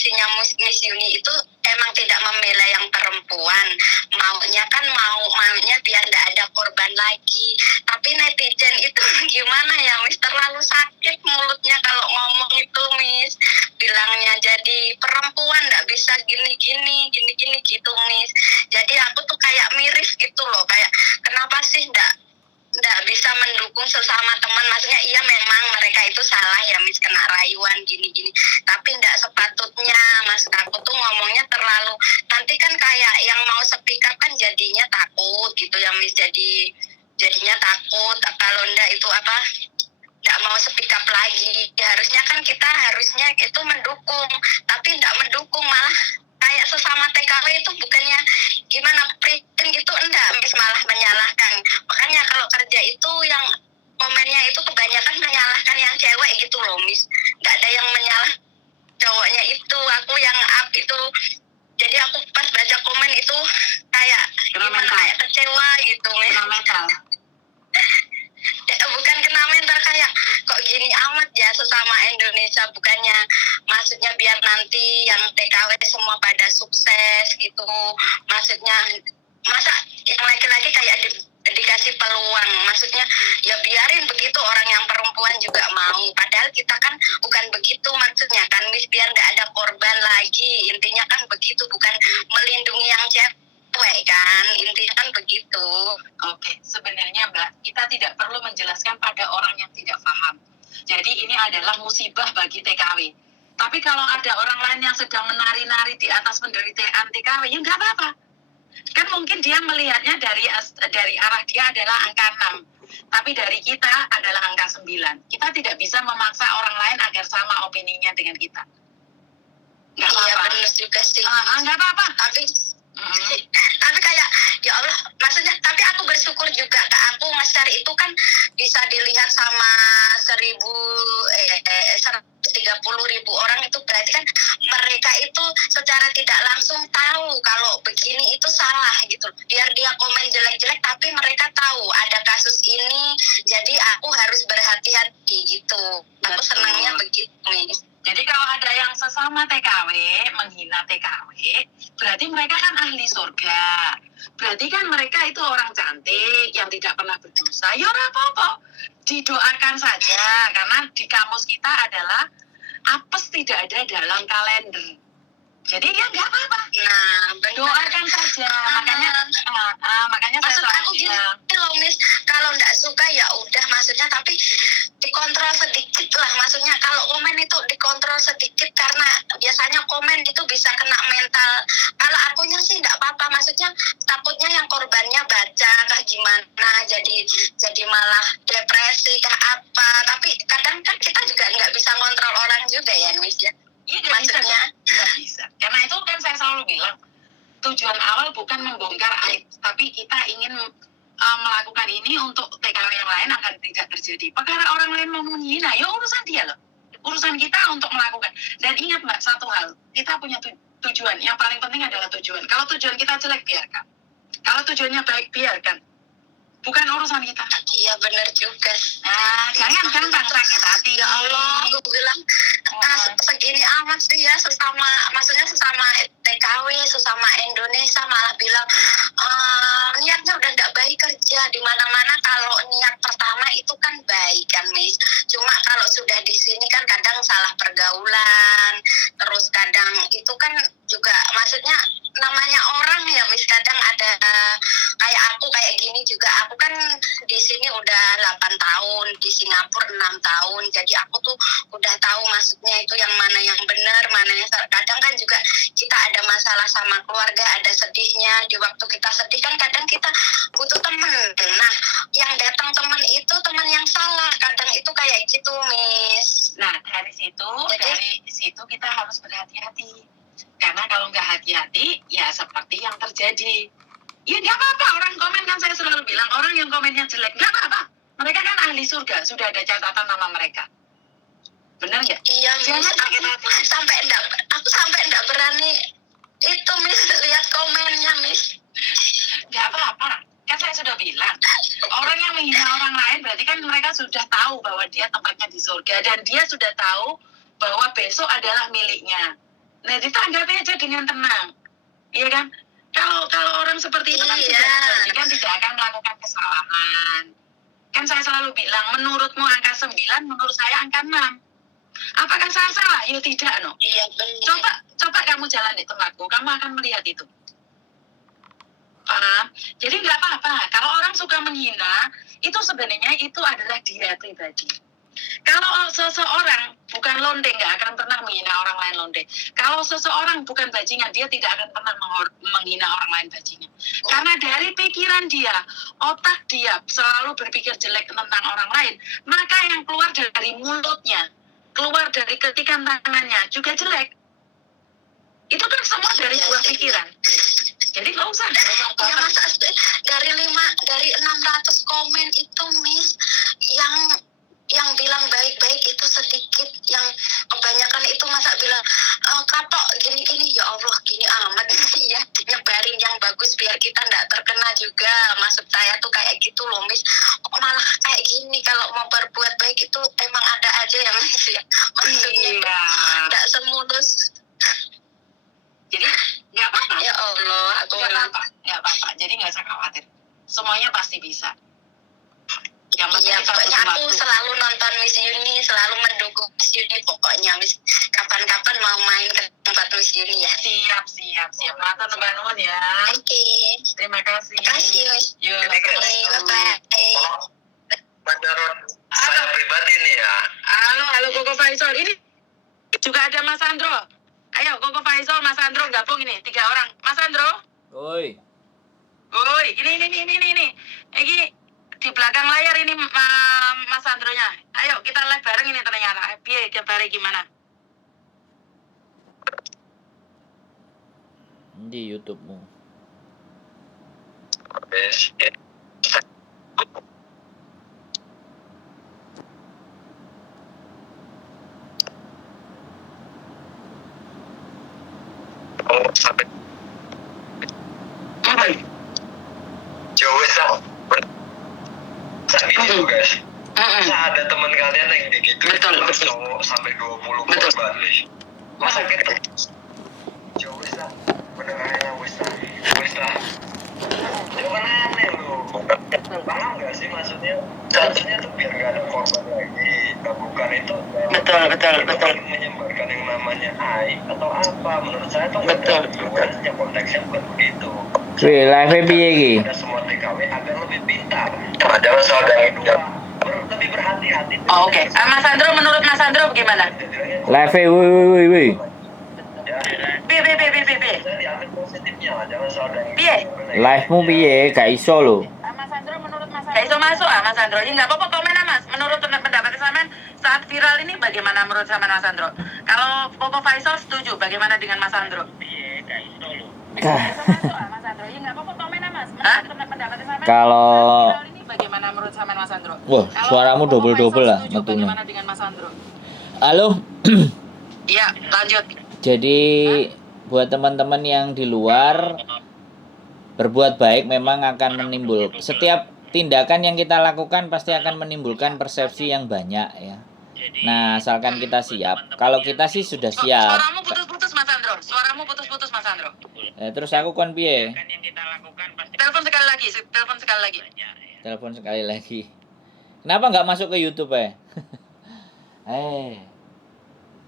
misinya Miss Yuni itu emang tidak membela yang perempuan, maunya kan maunya biar tidak ada korban lagi. Tapi netizen itu gimana ya Miss, terlalu sakit mulutnya kalau ngomong itu Miss, bilangnya jadi perempuan tidak bisa gini gitu Miss. Jadi aku tuh kayak miris gitu loh, kayak kenapa sih tidak bisa mendukung sesama teman. Maksudnya iya memang mereka itu salah ya Miss, kena rayuan gini tapi tidak sepatutnya. Maksud aku tuh ngomongnya terlalu, nanti kan kayak yang mau speak up kan jadinya takut gitu ya Miss, jadinya takut kalau ndak itu apa, nggak mau speak up lagi. Harusnya kan kita itu mendukung, tapi nggak mendukung, malah kayak sesama TKW itu bukannya gimana prihatin gitu, enggak Miss, malah menyalahkan. Makanya kalau kerja itu yang komennya itu kebanyakan menyalahkan yang cewek gitu loh Miss, nggak ada yang menyalah cowoknya itu. Aku yang up itu, jadi aku pas baca komen itu kayak gimana, kayak kecewa gitu Miss. Kena mental. Bukan kena mental, kayak kok gini amat ya sesama Indonesia. Bukannya maksudnya biar nanti yang TKW semua pada sukses gitu, maksudnya masa yang laki-laki kayak dikasih peluang, maksudnya ya biarin begitu orang yang perempuan juga mau. Padahal kita kan bukan begitu maksudnya kan Miss, biar nggak ada korban lagi, intinya kan begitu, bukan melindungi yang cewek kan, intinya kan begitu. Oke, sebenarnya Mbak, kita tidak perlu menjelaskan pada orang yang tidak paham. Jadi ini adalah musibah bagi TKW. Tapi kalau ada orang lain yang sedang menari-nari di atas penderitaan TKW, ya nggak apa-apa. Kan mungkin dia melihatnya dari arah dia adalah angka 6. Tapi dari kita adalah angka 9. Kita tidak bisa memaksa orang lain agar sama opininya dengan kita. Nggak apa-apa. Iya benar juga sih. Nggak apa-apa. Tapi kayak ya Allah, maksudnya tapi aku bersyukur juga Kak, aku nge-share itu kan bisa dilihat sama 130.000 orang, itu berarti kan mereka itu secara tidak langsung tahu kalau begini itu salah gitu. Biar dia komen jelek-jelek tapi mereka tahu ada kasus ini, jadi aku harus berhati-hati gitu. Aku senangnya begitu nih. Jadi kalau ada yang sesama TKW menghina TKW, berarti mereka kan ahli surga. Berarti kan mereka itu orang cantik yang tidak pernah berdosa. Ya ora apa-apa, didoakan saja, karena di kamus kita adalah apes tidak ada dalam kalender. Jadi ya nggak apa-apa. Nah, doakan saja. Makanya maksud saya aku gini loh Miss, kalau nggak suka ya udah, maksudnya tapi dikontrol sedikit lah. Maksudnya kalau komen itu dikontrol sedikit, karena biasanya komen itu bisa kena mental. Kalau akunya sih nggak apa-apa, maksudnya takutnya yang korbannya baca kah gimana, jadi malah depresi kah apa. Tapi kadang kan kita juga nggak bisa ngontrol orang juga ya Miss ya. Iya, maksudnya nggak bisa. Karena itu kan saya selalu bilang, tujuan awal bukan membongkar aib, tapi kita ingin melakukan ini untuk TKW yang lain agar tidak terjadi. Perkara orang lain mau menghina, ya urusan dia loh. Urusan kita untuk melakukan. Dan ingat Mbak, satu hal, kita punya tujuan. Yang paling penting adalah tujuan. Kalau tujuan kita jelek, biarkan. Kalau tujuannya baik, biarkan. Bukan urusan kita. Iya benar juga. Jangan gampang sakit hati. Ya Allah, aku bilang segini amat sih ya, maksudnya sesama TKW, sesama Indonesia, malah bilang niatnya udah nggak baik kerja di mana-mana. Kalau niat pertama itu kan baik kan Miss, cuma kalau sudah di sini kan kadang salah pergaulan, terus kadang itu kan juga maksudnya namanya orang ya Miss, kadang ada kayak aku kayak gini juga. Aku kan di sini udah 8 tahun, di Singapura 6 tahun, jadi aku tuh udah tahu maksudnya itu yang mana yang benar, mana yang salah. Kadang kan juga kita ada masalah sama keluarga, ada sedihnya. Di waktu kita sedih kan kadang kita butuh temen. Nah, yang datang temen itu temen yang salah, kadang itu kayak gitu Miss. Nah, dari situ kita harus berhati-hati. Karena kalau nggak hati-hati, ya seperti yang terjadi. Ya nggak apa-apa, orang komen kan saya selalu bilang, orang yang komennya jelek, nggak apa-apa. Mereka kan ahli surga, sudah ada catatan nama mereka. Benar nggak? Iya, jangan sakit hati. Aku sampai nggak berani itu Miss, lihat komennya Miss. Nggak apa-apa, kan saya sudah bilang, orang yang menghina orang lain berarti kan mereka sudah tahu bahwa dia tempatnya di surga, dan dia sudah tahu bahwa besok adalah miliknya. Nah, ditanggapi aja dengan tenang. Iya kan? Kalau orang seperti itu kan Iya. sudah dijanjikan tidak akan melakukan kesalahan. Kan saya selalu bilang, menurutmu angka 9, menurut saya angka 6. Apakah saya salah? Ya tidak, no. Iya benar. Coba kamu jalan di tempatku, kamu akan melihat itu. Paham? Jadi nggak apa-apa. Kalau orang suka menghina, itu sebenarnya itu adalah dia pribadi. Kalau seseorang bukan londe, nggak akan pernah menghina orang lain londe. Kalau seseorang bukan bajingan, dia tidak akan pernah menghina orang lain bajingan. Karena dari pikiran dia, otak dia selalu berpikir jelek tentang orang lain, maka yang keluar dari mulutnya, keluar dari ketikan tangannya juga jelek. Itu kan semua dari buah pikiran. Jadi nggak usah. Ya masa dari 600 komen itu Miss yang bilang baik-baik itu sedikit, yang kebanyakan itu masa bilang kapok gini-gini, ya Allah gini amat sih ya, nyebarin yang bagus biar kita nggak terkena juga. Maksud saya tuh kayak gitu loh Miss, kok malah kayak gini. Kalau mau berbuat baik itu emang ada aja ya Miss ya, maksudnya nggak semulus. Jadi nggak apa-apa. Ya Allah, aku nggak apa-apa. Jadi nggak usah khawatir. Semuanya pasti bisa. Yang penting iya, kita pokoknya aku sesuatu. selalu nonton Miss Uni, selalu mendukung Miss Uni pokoknya Miss. Kapan-kapan mau main ke tempat Miss Uni ya. Siap. Matur Mbak Nun ya. Oke. Terima kasih. Terima kasih Miss. Yuk, Bye-bye. Menurut saya pribadi nih ya, Halo Koko Faisal. Ini juga ada Mas Andro. Ayo Koko Faisal, Mas Andro gabung ini 3 orang. Mas Andro. Oi. Woi, ini. Ini di belakang layar ini Mas Andronya. Ayo kita live bareng ini ternyata. Piye kabare gimana? Di YouTube-mu. sampai jauh lah. Gitu guys. Masa ada teman kalian yang begitu cowok sampai 20 korban nih. Masa kita jauh lah. Pendengarnya wis lah. Jangan aneh loh. Paham gak sih maksudnya? Seharusnya tuh biar gak ada korban lagi. Bukan itu. Betul. Menyebarkan yang namanya aib atau apa? Menurut saya tuh betul. Konteksnya bukan begitu. Wih, live piye iki? Ada semua TKW agar lebih pintar. Jangan soal yang itu. Lebih berhati-hati. Oh, oke. Mas Andro, menurut Mas Andro bagaimana? Live wih. Piye. Saya diambil positifnya lah, jangan soal yang Piye? Live-mu piye? Gak iso lho. Mas Andro, menurut Mas Andro. Gak iso masuk Mas Andro. Ini nggak apa-apa komen Mas. Menurut pendapat sampean saat viral ini bagaimana menurut sampean Mas Andro? Kalau Koko Faisal setuju, bagaimana dengan Mas Andro? piye gak iso lho. Mas Andro. Ini nggak apa-apa komen Mas. Menurut pendapat sampean Kalau saat viral ini bagaimana menurut sampean Mas Andro? wah, suaramu Kalau Koko double-double Faisal lah setuju, metune. bagaimana dengan Mas Andro? Halo. Iya, lanjut. Jadi buat teman-teman yang di luar, berbuat baik memang akan menimbulkan, setiap tindakan yang kita lakukan pasti akan menimbulkan persepsi yang banyak ya. Nah, asalkan kita siap. Kalau kita sih sudah siap. Suaramu putus-putus Mas Andro. Terus aku kon piye? Telepon sekali lagi. Telepon sekali lagi. Kenapa nggak masuk ke YouTube ya?